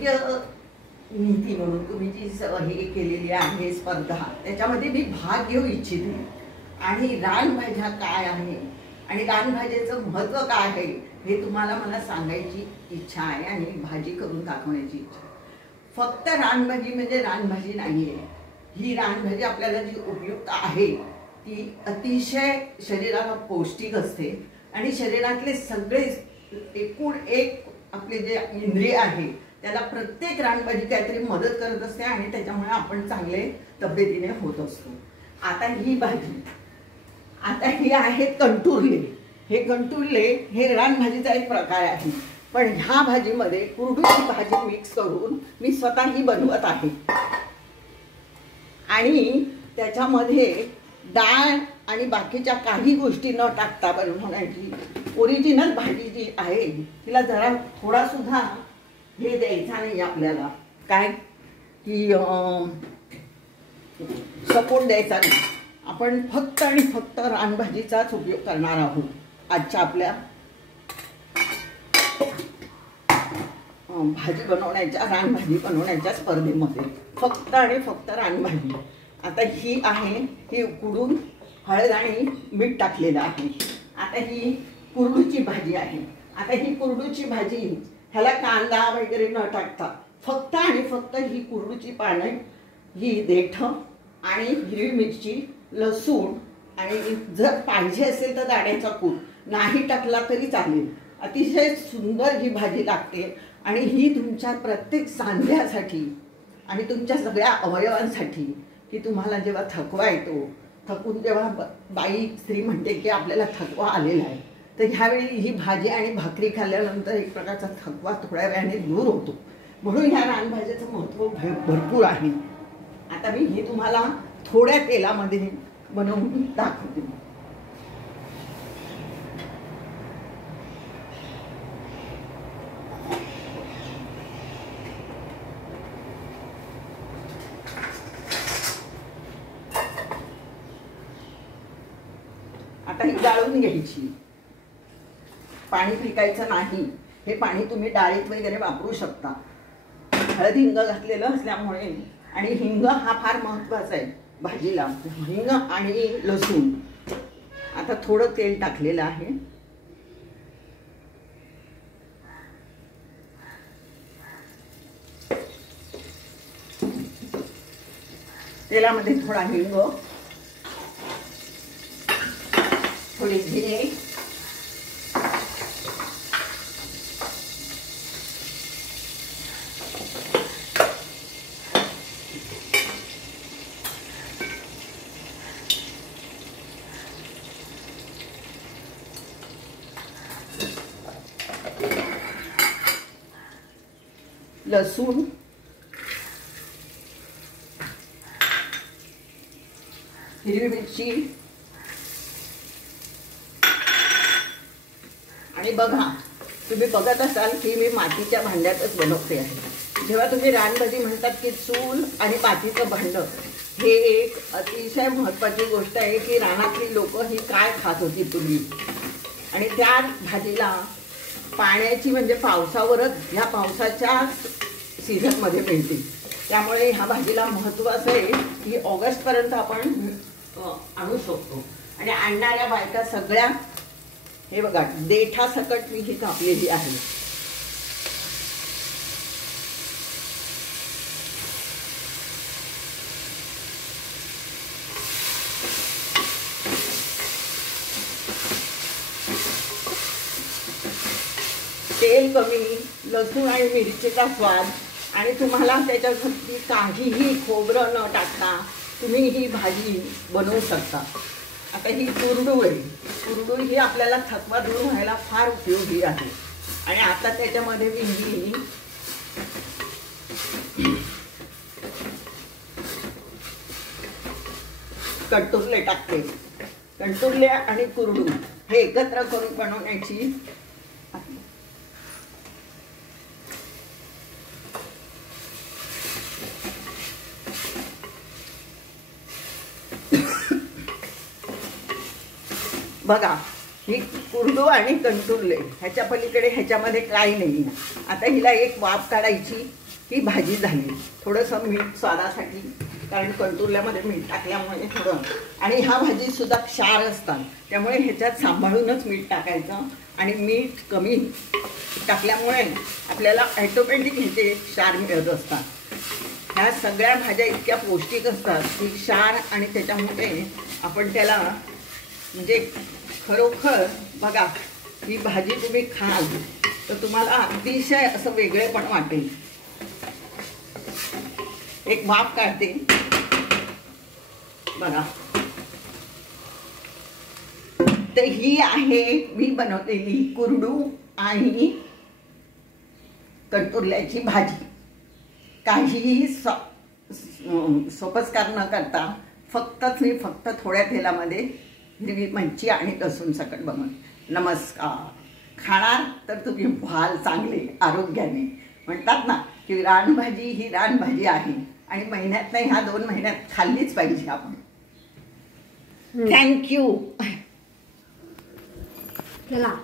योग्य नीती म्हणून तुम्ही जी हे केलेली आहे स्पर्धा, त्याच्यामध्ये मी भाग घेऊ इच्छिते आणि रानभाज्या काय आहे आणि रानभाज्याचं महत्त्व काय आहे हे तुम्हाला मला सांगायची इच्छा आहे आणि भाजी करून दाखवण्याची इच्छा. फक्त रानभाजी म्हणजे रानभाजी नाही आहे. ही रानभाजी आपल्याला जी उपयुक्त आहे ती अतिशय शरीराला पौष्टिक असते आणि शरीरातले सगळे एकूण एक आपले जे इंद्रिय आहे त्याला प्रत्येक रानभाजी काहीतरी मदत करत असते आणि त्याच्यामुळे आपण चांगले तब्येतीने होत असतो. आता ही भाजी, आता ही आहेत कंटुरले. हे कंटुरले हे रानभाजीचा एक प्रकार आहे, पण ह्या भाजीमध्ये कुरडूची भाजी मिक्स करून मी स्वतःही बनवत आहे आणि त्याच्यामध्ये डाळ आणि बाकीच्या काही गोष्टी न टाकता बनवण्याची ओरिजिनल भाजी जी आहे तिला जरा थोडा सुद्धा हे द्यायचा नाही आपल्याला, काय की सपोर्ट द्यायचा नाही. आपण फक्त आणि फक्त रानभाजीचाच उपयोग करणार आहोत आजच्या आपल्या भाजी बनवण्याच्या रानभाजी बनवण्याच्या स्पर्धेमध्ये. फक्त आणि फक्त रानभाजी. आता ही आहे, ही उकडून हळद आणि मीठ टाकलेलं आहे. आता ही कुरडूची भाजी आहे. आता ही कुरडूची भाजी ह्याला कांदा वगैरे न टाकता फक्त आणि फक्त ही कुरडूची पाने, ही देठं आणि हिरवी मिरची, लसूण आणि जर पाहिजे असेल तर दाण्याचा कूट, नाही टाकला तरी चालेल. अतिशय सुंदर ही भाजी लागते आणि ही तुमच्या प्रत्येक सांध्यासाठी आणि तुमच्या सगळ्या अवयवांसाठी, की तुम्हाला जेव्हा थकवा येतो, थकून जेव्हा बाई स्त्री म्हणते की आपल्याला थकवा आलेला आहे, तर ह्यावेळी ही भाजी आणि भाकरी खाल्ल्यानंतर एक प्रकारचा थकवा थोड्या वेळाने दूर होतो. म्हणून ह्या रानभाज्याचं महत्त्व भरपूर आहे. आता मी ही तुम्हाला थोड्या तेलामध्ये बनवून दाखवते. आता ही गाळून घ्यायची. पाणी फेकायचं नाही. हे पाणी तुम्ही डाळीत वगैरे वापरू शकता. हळद हिंग घातलेलं असल्यामुळे, आणि हिंग हा फार महत्त्वाचा आहे भाजीला, हिंग आणि लसूण. आता थोडं तेल टाकलेलं आहे. तेलामध्ये थोडा हिंग, थोडी जिरे, लसूण, हिरवी मिरची आणि बघा, तुम्ही बघत असाल की मी मातीच्या भांड्यातच बनवते आहे. जेव्हा तुम्ही रानभाजी म्हणतात की चूल आणि मातीचं भांडं हे एक अतिशय महत्त्वाची गोष्ट आहे, की रानातली लोक ही काय खात होती पूर्वी, आणि त्या भाजीला पाण्याची म्हणजे पावसावरच, ह्या पावसाच्या सीझनमध्ये मिळते. त्यामुळे ह्या भाजीला महत्त्व असं आहे की ऑगस्टपर्यंत आपण आणू शकतो. आणि आणणाऱ्या बायका सगळ्या, हे बघा, देठासकट मी ही कापलेली आहे. तेल कमी, लसूण आणि मिरचीचा स्वाद, आणि तुम्हाला त्याच्यासाठी काहीही खोबरं न टाकता तुम्ही ही भाजी बनवू शकता. आता ही कुरडू आहे. कुरडू ही आपल्याला थकवा दूर व्हायला फार उपयोगी आहे. आणि आता त्याच्यामध्ये मी कंटुरले टाकते. कंटुरले आणि कुरडू हे एकत्र करून बनवण्याची बघा, ही कुरडू आणि कंटुरले, ह्याच्या पलीकडे ह्याच्यामध्ये काही नाही. आता हिला एक वाफ काढायची ही भाजी झाली. थोडंसं मीठ स्वादासाठी, कारण कंटुरल्यामध्ये मीठ टाकल्यामुळे थोडं, आणि ह्या भाजीसुद्धा क्षार असतात त्यामुळे ह्याच्यात सांभाळूनच मीठ टाकायचं. आणि मीठ कमी टाकल्यामुळे आपल्याला ॲटोमॅटिक ह्याचे क्षार मिळत असतात. ह्या सगळ्या भाज्या इतक्या पौष्टिक असतात की क्षार, आणि त्याच्यामुळे आपण त्याला म्हणजे खरोखर बघा, ही भाजी तुम्ही खाल तर तुम्हाला अतिशय असं वेगळेपण वाटेल. एक वाफ काढते बघा. तर ही आहे मी बनवलेली कुरडू आणि कंटुरल्याची भाजी. काहीही सोपस्कार न करता फक्त थोड्या तेलामध्ये हिरवी मिरची आणि लसूण सकट बनवून. नमस्कार. खाणार तर तुम्ही व्हाल चांगले आरोग्याने. म्हणतात ना की रानभाजी ही रानभाजी आहे आणि महिन्यात नाही, ह्या 2 महिन्यात खाल्लीच पाहिजे आपण. थँक्यू. चला.